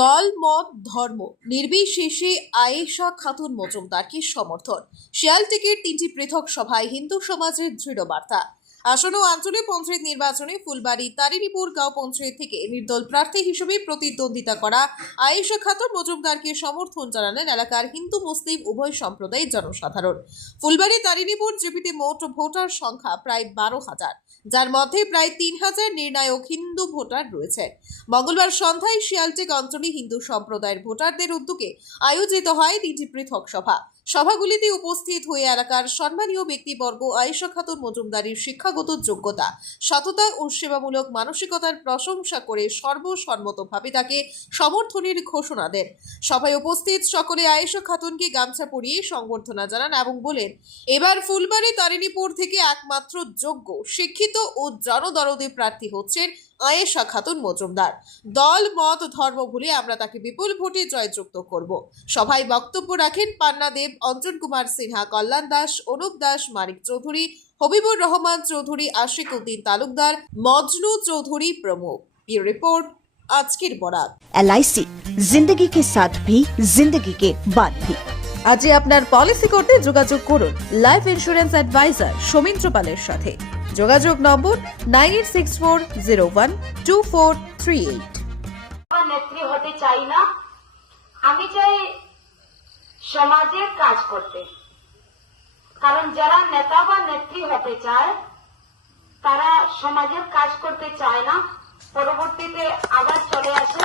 দল মত ধর্ম নির্বিশেষে আয়েশা খাতুন মজুমদারকে সমর্থন। শিয়ালটিকের 3টি পৃথক সভায় হিন্দু সমাজের দৃঢ় বার্তা। আসন্ন আঞ্চলিক পঞ্চায়েত নির্বাচনে ফুলবাড়ী তারিণীপুর গাঁও পঞ্চায়েত থেকে নির্দল প্রার্থী হিসেবে প্রতিদ্বন্দ্বিতা করা আয়েশা খাতুন মজুমদারকে সমর্থন জানালেন এলাকার হিন্দু মুসলিম উভয় সম্প্রদায়ের জনসাধারণ। ফুলবাড়ী তারিণীপুর জিপিতে মোট ভোটার সংখ্যা প্রায় 12,000, যার মধ্যে প্রায় 3,000 নির্ণায়ক হিন্দু ভোটার রয়েছে। মঙ্গলবার সন্ধ্যায় শিয়ালটেক অঞ্চলে হিন্দু সম্প্রদায়ের ভোটারদের উদ্যোগে আয়োজিত হয় 3টি পৃথক সভাগুলিতে উপস্থিত হয়ে এলাকার সম্মানীয় ব্যক্তিবর্গ আয়েশা খাতুন মজুমদারের শিক্ষাগত যোগ্যতা, সততা ও সেবামূলক মানসিকতার প্রশংসা করে সর্বসম্মতভাবে তাকে সমর্থনের ঘোষণা দেন। সভায় উপস্থিত সকলে আয়েশা খাতুনকে গামছা পরিয়ে সংবর্ধনা জানান এবং বলেন, এবার ফুলবাড়ী তারিণীপুর থেকে একমাত্র যোগ্য, শিক্ষিত ও জনদরদী প্রার্থী হচ্ছেন আয়েশা খাতুন মজুমদার। দল মত ধর্ম ভুলে আমরা তাকে বিপুল ভোটে জয়যুক্ত করব। সভায় বক্তব্য রাখেন পান্না দেব, অঞ্জন কুমার সিনহা, কল্যাণ দাস, অনুপ দাস, মানিক চৌধুরী, হবিবুর রহমান চৌধুরী, আশিক উদ্দিন তালুকদার, মজনু চৌধুরী প্রমুখ। ব্যুরো রিপোর্ট, আজকের বরাত। LIC जिंदगी के साथ भी जिंदगी के बाद भी। আজই আপনার পলিসি করতে যোগাযোগ করুন লাইফ ইন্স্যুরেন্স অ্যাডভাইজার সৌমিত্র পালের সাথে। যোগাযোগ নম্বর 9864012438। নেত্রী হতে চাই না, আমি চাই সমাজের কাজ করতে। কারণ যারা নেতা বা নেত্রী হতে চায় তারা সমাজের কাজ করতে চায় না, পরবর্তীতে আবার চলে আসে।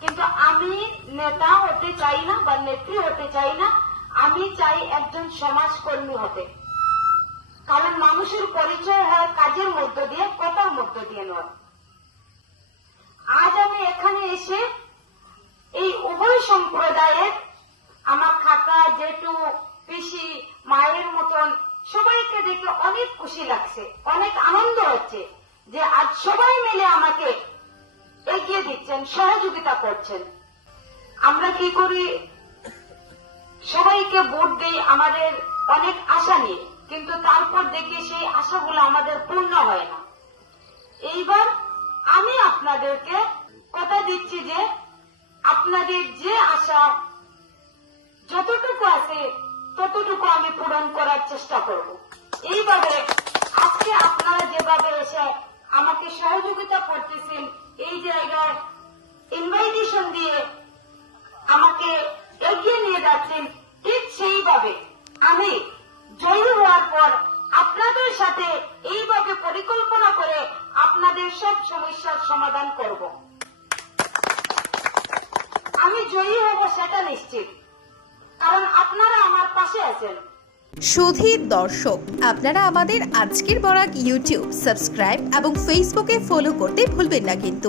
কিন্তু আমি নেতা হতে চাই না বা নেত্রী হতে চাই না, আমি চাই একজন সমাজকর্মী হতে। কারণ মানুষের পরিচয় হয় কাজের মধ্য দিয়ে, কথার মধ্য দিয়ে নয়। আজ আমি এখানে এসে এই উভয় সম্প্রদায়ের আমার কাকা, জেঠু, পিসি, মায়ের মতন সবাইকে দেখে অনেক খুশি লাগছে, অনেক আনন্দ হচ্ছে যে আজ সবাই মিলে আমাকে এগিয়ে দিচ্ছেন, সহযোগিতা করছেন। আমরা কি করি, সবাইকে ভোট দিই আমাদের অনেক আশা নিয়ে, কিন্তু তারপর দেখি সেই আশাগুলো আমাদের পূর্ণ হয় না। এইবার আমি আপনাদেরকে কথা দিচ্ছি যে আপনাদের যে আশা যতটুকু আছে ততটুকু আমি পূরণ করার চেষ্টা করব। এইভাবে আজকে আপনারা যেভাবে এসে আমাকে সহযোগিতা করতেছেন, এই জায়গায় ইনভাইটেশন দিয়ে আমাকে এগিয়ে নিয়ে যাচ্ছেন, ঠিক সেইভাবে আমি জয়ী হওয়ার পর আপনাদের সাথে এইভাবে পরিকল্পনা করে আপনাদের সব সমস্যার সমাধান করব। আমি জয়ী হব সেটা নিশ্চিত, কারণ আপনারা আমার পাশে আছেন। সুধীর দর্শক, আপনারা আমাদের আজকের বরাক ইউটিউব সাবস্ক্রাইব এবং ফেসবুকে ফলো করতে ভুলবেন না কিন্তু।